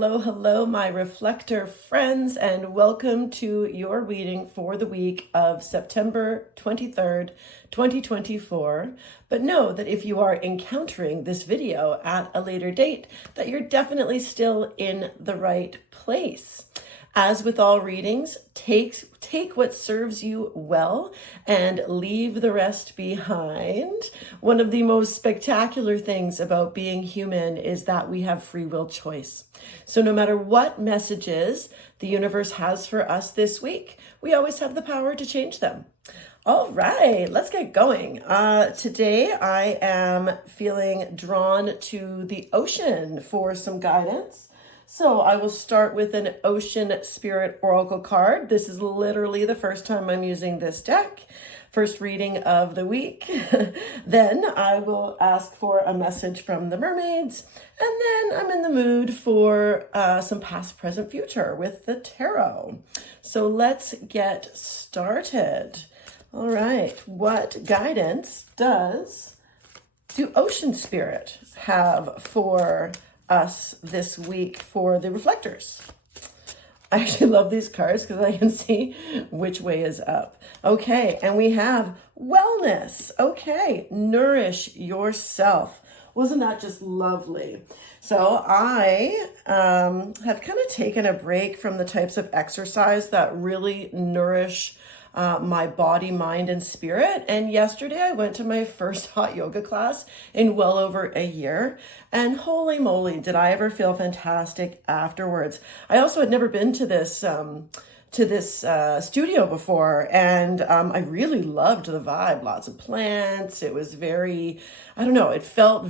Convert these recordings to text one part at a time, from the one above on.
hello, hello, my Reflector friends, and welcome to your reading for the week of September 23rd, 2024. But know that if you are encountering this video at a later date, that you're definitely still in the right place. As with all readings, take what serves you well and leave the rest behind. One of the most spectacular things about being human is that we have free will choice. So no matter what messages the universe has for us this week, we always have the power to change them. All right, let's get going. Today I am feeling drawn to the ocean for some guidance. So I will start with an Ocean Spirit Oracle card. This is literally the first time I'm using this deck. First reading of the week. Then I will ask for a message from the mermaids. And then I'm in the mood for some past, present, future with the tarot. So let's get started. All right, what guidance do Ocean Spirit have for us this week for the Reflectors? I actually love these cards because I can see which way is up. Okay, and we have wellness. Okay, nourish yourself. Wasn't that just lovely? So I have kind of taken a break from the types of exercise that really nourish my body, mind, and spirit. And yesterday I went to my first hot yoga class in well over a year. And holy moly, did I ever feel fantastic afterwards. I also had never been to this studio before, and I really loved the vibe. Lots of plants. It was very, I don't know, it felt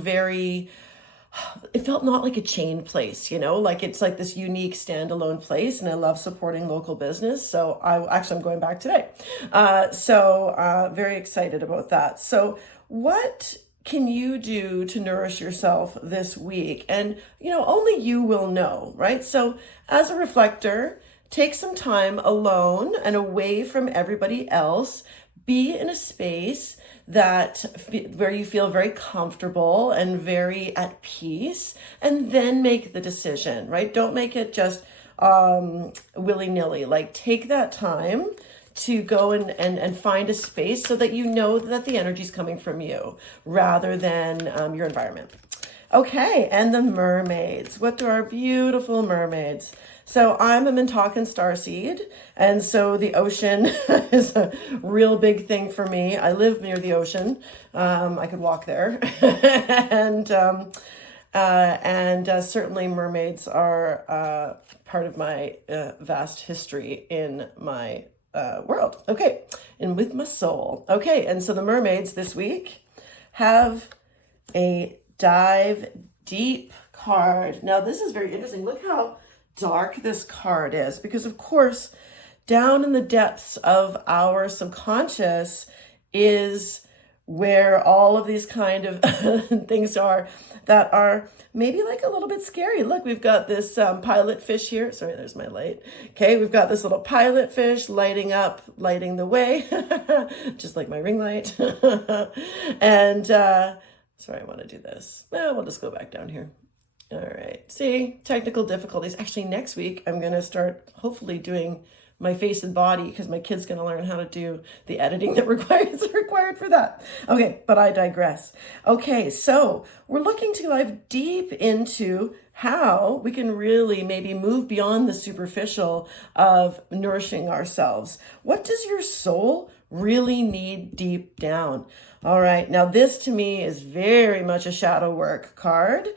not like a chain place, like it's like this unique standalone place, and I love supporting local business. So I'm going back today. Very excited about that. So what can you do to nourish yourself this week? And, only you will know, right? So as a reflector, take some time alone and away from everybody else. Be in a space where you feel very comfortable and very at peace, and then make the decision, right? Don't make it just willy-nilly. Like, take that time to go and find a space so that you know that the energy is coming from you rather than your environment. Okay, and the mermaids. What do our beautiful mermaids? So I'm a Mintakan starseed, and so the ocean is a real big thing for me. I live near the ocean. I could walk there. and certainly mermaids are part of my vast history in my world. Okay, and with my soul. Okay, and so the mermaids this week have a Dive Deep card. Now this is very interesting. Look how dark this card is, because of course down in the depths of our subconscious is where all of these kind of things are that are maybe like a little bit scary. Look, we've got this pilot fish here. Sorry, there's my light. Okay, we've got this little pilot fish lighting the way, just like my ring light. And sorry, I want to do this. Well, we'll just go back down here. All right. See, technical difficulties. Actually, next week, I'm going to start hopefully doing my face and body because my kid's going to learn how to do the editing that is required for that. Okay, but I digress. Okay, so we're looking to dive deep into how we can really maybe move beyond the superficial of nourishing ourselves. What does your soul really need deep down? All right, now this to me is very much a shadow work card.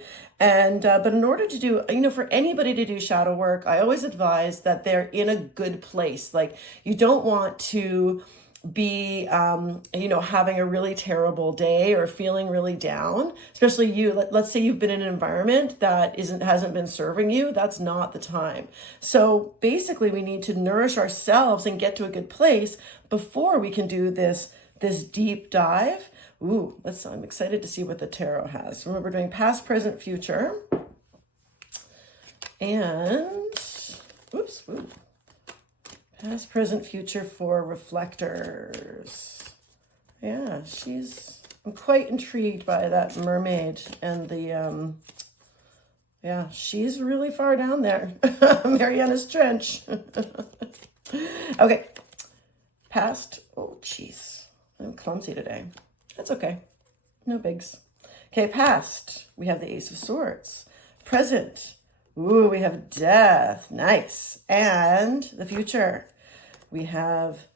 And, but in order to do, for anybody to do shadow work, I always advise that they're in a good place. Like, you don't want to be, having a really terrible day or feeling really down, especially you. Let's say you've been in an environment that hasn't been serving you. That's not the time. So basically we need to nourish ourselves and get to a good place before we can do this deep dive. Ooh, I'm excited to see what the tarot has. Remember, doing past, present, future. And, past, present, future for reflectors. Yeah, I'm quite intrigued by that mermaid and the Yeah, she's really far down there. Mariana's Trench. Okay, past. Oh, jeez. I'm clumsy today. That's okay. No bigs. Okay, past. We have the Ace of Swords. Present. Ooh, we have death. Nice. And the future. We have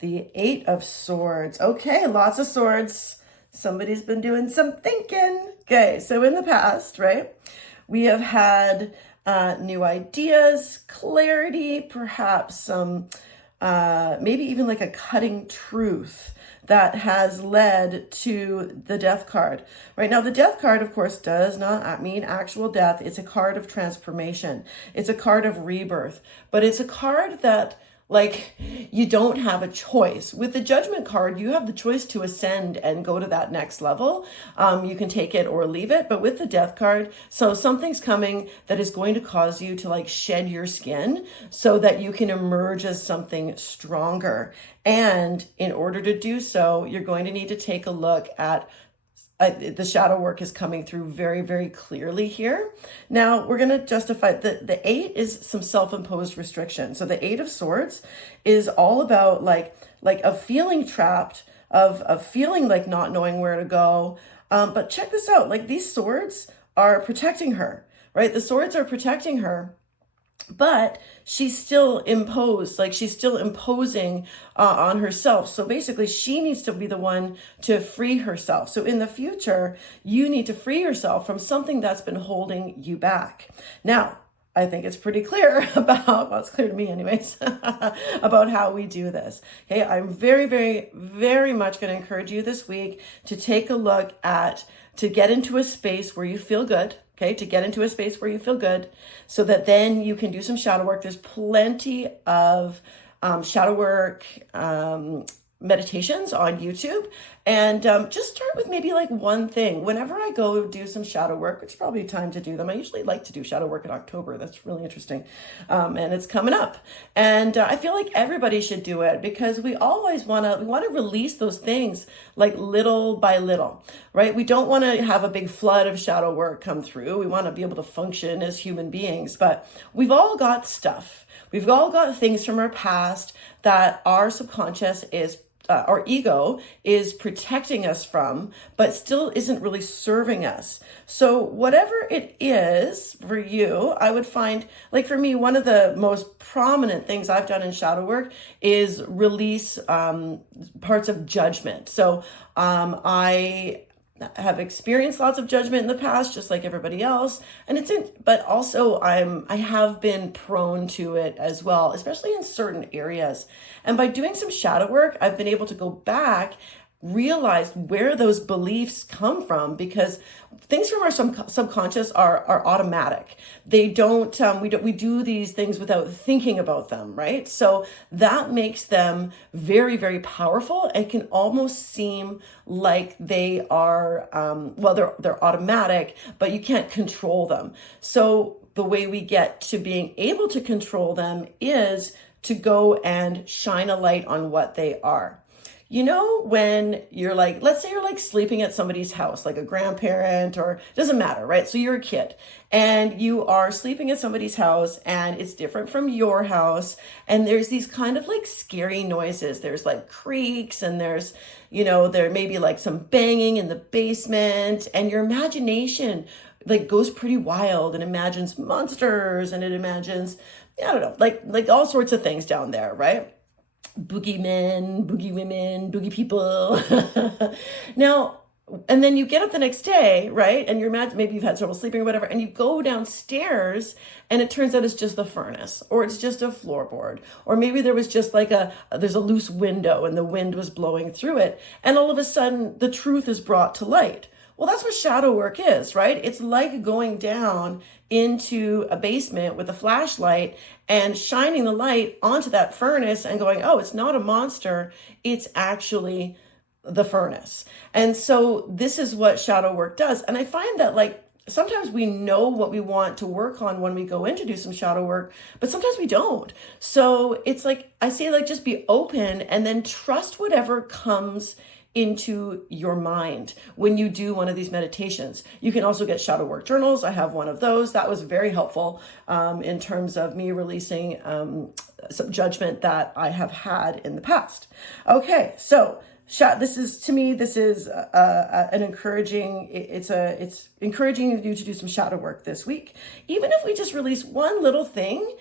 the Eight of Swords. Okay, lots of swords. Somebody's been doing some thinking. Okay, so in the past, right, we have had new ideas, clarity, perhaps some, maybe even like a cutting truth that has led to the death card. Right now, the death card, of course, does not mean actual death. It's a card of transformation. It's a card of rebirth, but it's a card that, like, you don't have a choice. With the Judgment card, you have the choice to ascend and go to that next level. You can take it or leave it. But with the Death card, so something's coming that is going to cause you to like shed your skin so that you can emerge as something stronger. And in order to do so, you're going to need to take a look at the shadow work is coming through very, very clearly here. Now we're going to justify the eight is some self-imposed restriction. So the Eight of Swords is all about like of feeling trapped, of feeling like not knowing where to go. But check this out, like these swords are protecting her, right? The swords are protecting her, but she's still imposed, like she's still imposing on herself. So basically she needs to be the one to free herself. So in the future, you need to free yourself from something that's been holding you back. Now, I think it's pretty clear about, well, it's clear to me anyways, about how we do this. Okay, I'm very, very, very much going to encourage you this week to take a look at, to get into a space where you feel good. Okay, to get into a space where you feel good so that then you can do some shadow work. There's plenty of shadow work meditations on YouTube. And just start with maybe like one thing. Whenever I go do some shadow work, it's probably time to do them. I usually like to do shadow work in October. That's really interesting. And it's coming up. And I feel like everybody should do it because we always want to release those things like little by little, right? We don't want to have a big flood of shadow work come through. We want to be able to function as human beings, but we've all got stuff. We've all got things from our past that our subconscious is our ego is protecting us from, but still isn't really serving us. So whatever it is for you, I would find, like for me, one of the most prominent things I've done in shadow work is release parts of judgment. So I have experienced lots of judgment in the past, just like everybody else. And but also I have been prone to it as well, especially in certain areas. And by doing some shadow work, I've been able to go back, realize where those beliefs come from, because things from our subconscious are automatic. They don't, we do these things without thinking about them, right? So that makes them very, very powerful. It can almost seem like they are, they're automatic, but you can't control them. So the way we get to being able to control them is to go and shine a light on what they are. You know, when you're like, let's say you're like sleeping at somebody's house, like a grandparent, or it doesn't matter, right? So you're a kid and you are sleeping at somebody's house and it's different from your house. And there's these kind of like scary noises. There's like creaks and there's, you know, there may be like some banging in the basement, and your imagination like goes pretty wild and imagines monsters, and it imagines, I don't know, like all sorts of things down there, right? Boogie men, boogie women, boogie people. Now, and then you get up the next day, right? And you're mad, maybe you've had trouble sleeping or whatever, and you go downstairs and it turns out it's just the furnace, or it's just a floorboard, or maybe there was just like there's a loose window and the wind was blowing through it. And all of a sudden the truth is brought to light. Well, that's what shadow work is, right? It's like going down into a basement with a flashlight and shining the light onto that furnace and going, oh, it's not a monster, it's actually the furnace. And so this is what shadow work does. And I find that like sometimes we know what we want to work on when we go in to do some shadow work, but sometimes we don't. So it's like, I say, like, just be open and then trust whatever comes into your mind when you do one of these meditations. You can also get shadow work journals. I have one of those. That was very helpful in terms of me releasing some judgment that I have had in the past. Okay, so this is an encouraging. It's encouraging you to do some shadow work this week. Even if we just release one little thing,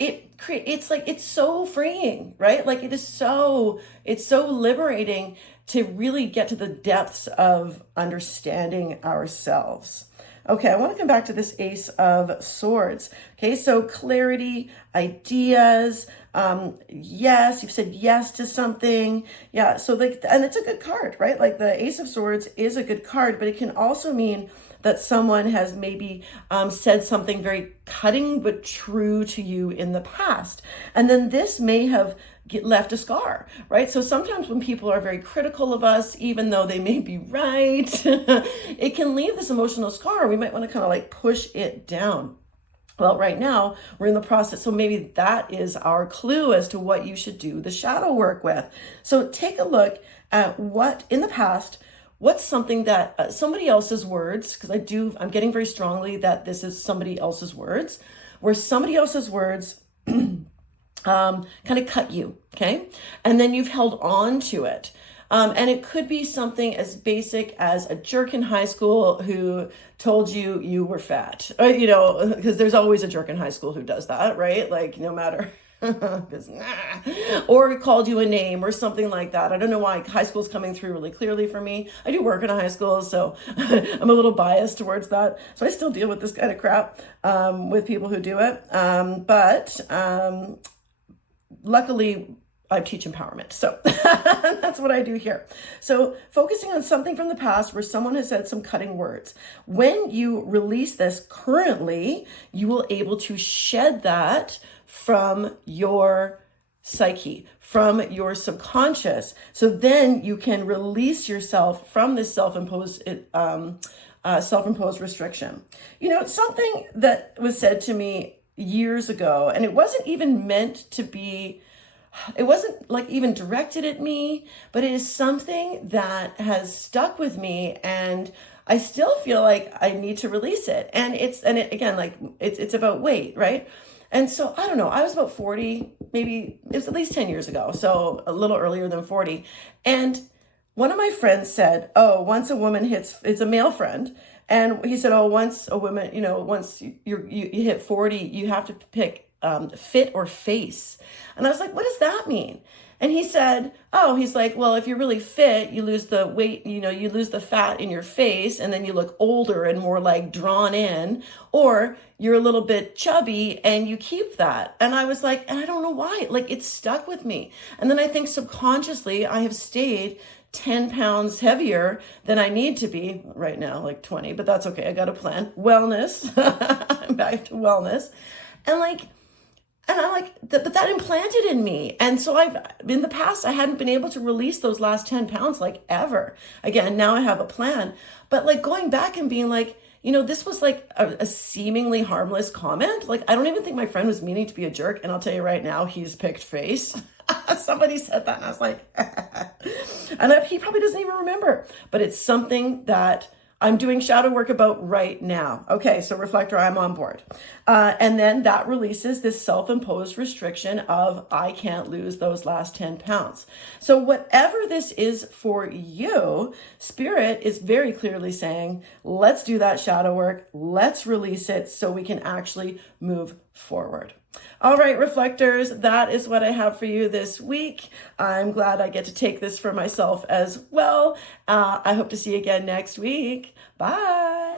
it's so freeing, right? Like it's so liberating to really get to the depths of understanding ourselves. Okay, I want to come back to this Ace of Swords. Okay, so clarity, ideas, yes, you've said yes to something. Yeah, so and it's a good card, right? Like the Ace of Swords is a good card, but it can also mean that someone has maybe said something very cutting but true to you in the past. And then this may have left a scar, right? So sometimes when people are very critical of us, even though they may be right, it can leave this emotional scar. We might want to kind of like push it down. Well, right now we're in the process. So maybe that is our clue as to what you should do the shadow work with. So take a look at what in the past, what's something that somebody else's words, because I'm getting very strongly that this is somebody else's words, where somebody else's words kind of cut you, okay? And then you've held on to it. And it could be something as basic as a jerk in high school who told you you were fat, because there's always a jerk in high school who does that, right? Like no matter, or called you a name or something like that. I don't know why high school's coming through really clearly for me. I do work in a high school, so I'm a little biased towards that. So I still deal with this kind of crap with people who do it. But luckily, I teach empowerment. So that's what I do here. So focusing on something from the past where someone has said some cutting words. When you release this currently, you will able to shed that from your psyche, from your subconscious. So then you can release yourself from this self-imposed restriction. Something that was said to me years ago, and it wasn't even meant to be, it wasn't like even directed at me, but it is something that has stuck with me, and I still feel like I need to release it. And it's about weight, right? And so I don't know, I was about 40, maybe it was at least 10 years ago, so a little earlier than 40. And one of my friends said, oh, once a woman it's a male friend, and he said, oh, once a woman, once you hit 40, you have to pick fit or face. And I was like, what does that mean? And he said, he's like, well, if you're really fit, you lose the weight, you lose the fat in your face, and then you look older and more like drawn in, or you're a little bit chubby and you keep that. And I was like, and I don't know why, like it stuck with me. And then I think subconsciously I have stayed 10 pounds heavier than I need to be right now, like 20, but that's okay. I got a plan. Wellness. I'm back to wellness. And I'm like, but that implanted in me. And so in the past, I hadn't been able to release those last 10 pounds like ever. Again, now I have a plan, but like going back and being like, this was like a seemingly harmless comment. Like, I don't even think my friend was meaning to be a jerk. And I'll tell you right now, he's picked face. Somebody said that and I was like, and he probably doesn't even remember, but it's something that I'm doing shadow work about right now. Okay, so Reflector, I'm on board. And then that releases this self-imposed restriction of I can't lose those last 10 pounds. So whatever this is for you, Spirit is very clearly saying, let's do that shadow work. Let's release it so we can actually move forward. All right, Reflectors, that is what I have for you this week. I'm glad I get to take this for myself as well. I hope to see you again next week. Bye.